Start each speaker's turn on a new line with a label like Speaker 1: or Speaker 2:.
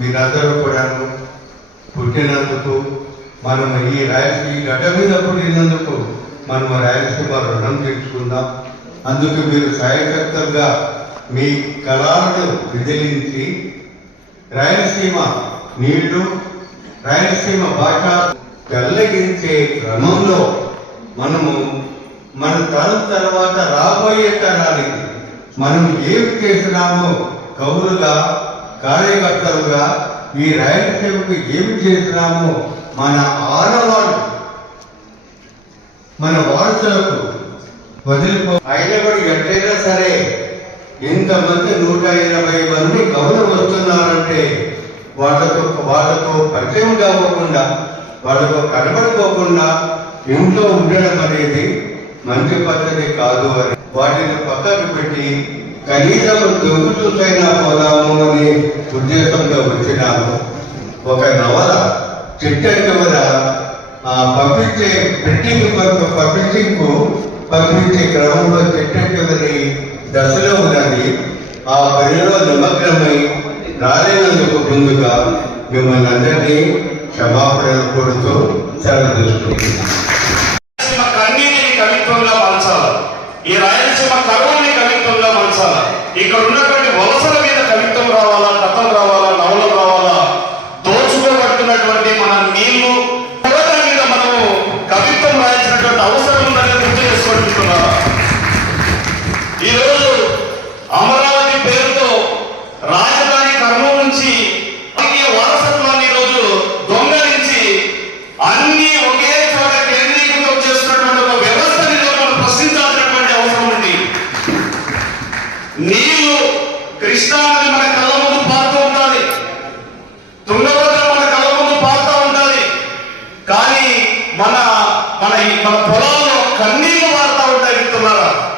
Speaker 1: మీరందరూ కూడాను పుట్టినందుకు మనం ఈ రాయల్ ఈ గడ్డ మీద పుట్టినందుకు మనం రాయలసీమ రుణం తీర్చుకుందాం. అందుకు మీరు సాయకర్తలుగా మీ కళలను విదిలించి రాయలసీమ నీళ్ళు రాయలసీమ భాష పెళ్ళగించే క్రమంలో మనము మన తరం తర్వాత రాబోయే తరానికి మనం ఏమి చేసినామో కవులుగా కార్యకర్తలుగా ఈ రాయలసీమకు ఏమి చేసినాము మన ఆడవాళ్ళు మన వారసులకు వదిలిపో అయినా కూడా ఎట్లయినా సరే ఇంతమంది నూట ఎనభై మంది కవులు వస్తున్నారంటే వాళ్ళతో వాళ్ళతో పరిచయం కాకుండా వాళ్ళతో కనబడుకోకుండా ఇంట్లో ఉండడం అనేది మంచి పద్ధతి కాదు అని వాటిని పక్కకు పెట్టి కనీసం చెబు చూసైనా పోదాము అనే ఉద్దేశంతో వచ్చినాము ఒక నవల చిట్టడి నవల పంపించే ప్రింటింగ్ పబ్లిషింగ్ పంపించే క్రమంలో చిట్టడి దశలో ఉన్నది. ఆ పనిలో నిమగ్నమై రాలేనందుకు ముందుగా మిమ్మల్ని అందరినీ క్షమాపణలు కోరుతూ సెలవు తీసుకుంటున్నాను.
Speaker 2: కవిత్వంగా మార్చాలి. ఈ రాయ ఇక్కడ ఉన్నటువంటి వలసల మీద కవిత్వం రావాలా కథలు రావాలా నవలలు రావాలా? దోచుకోబడుతున్నటువంటి మన నీళ్ళు యువత మీద మనము కవిత్వం రాయించినటువంటి అవసరం ఉందని గుర్తు చేసుకుంటున్నారా ఈరోజు అమరావతి నీళ్ళు కృష్ణా నది మన కళ్ళ ముందు పారుతూ ఉండాలి. తుంగభద్ర మన కళ్ళ ముందు పారుతూ ఉండాలి. కానీ మన మన మన పొలాల్లో కన్నీళ్ళు వారుతూ ఉంటాయి వింటున్నారా?